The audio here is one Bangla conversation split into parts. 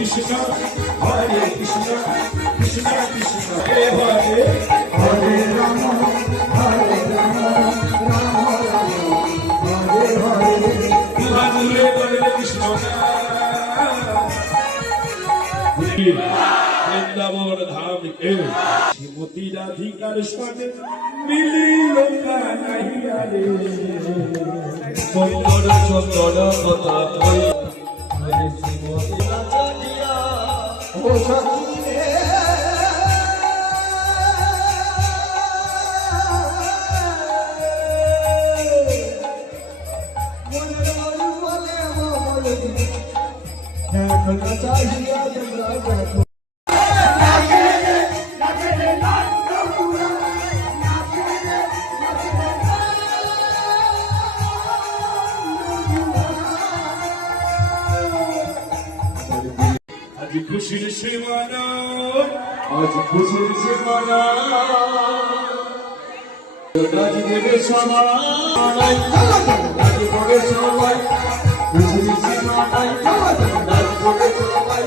Krishna, Hare Krishna, Krishna Krishna, Hare Hare, Hare Rama, Hare Rama, Rama Rama, Hare Hare, Hare Krishna. Vrindavan ধাম কে শ্রীমতী রাধিকার সঙ্গে মিলিল কানাইয়া রে, সুন্দর সুন্দর কথা কই শ্রীমতী রাধিকা ও সখী রে। आज खुशी से मना, आज खुशी से मना, आज देवे समाई, आज देवे समाई, खुशी से मनाई, आज देवे समाई,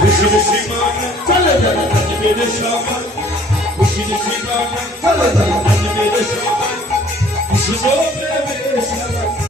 खुशी से मना, चले जाना आज देवे समाई।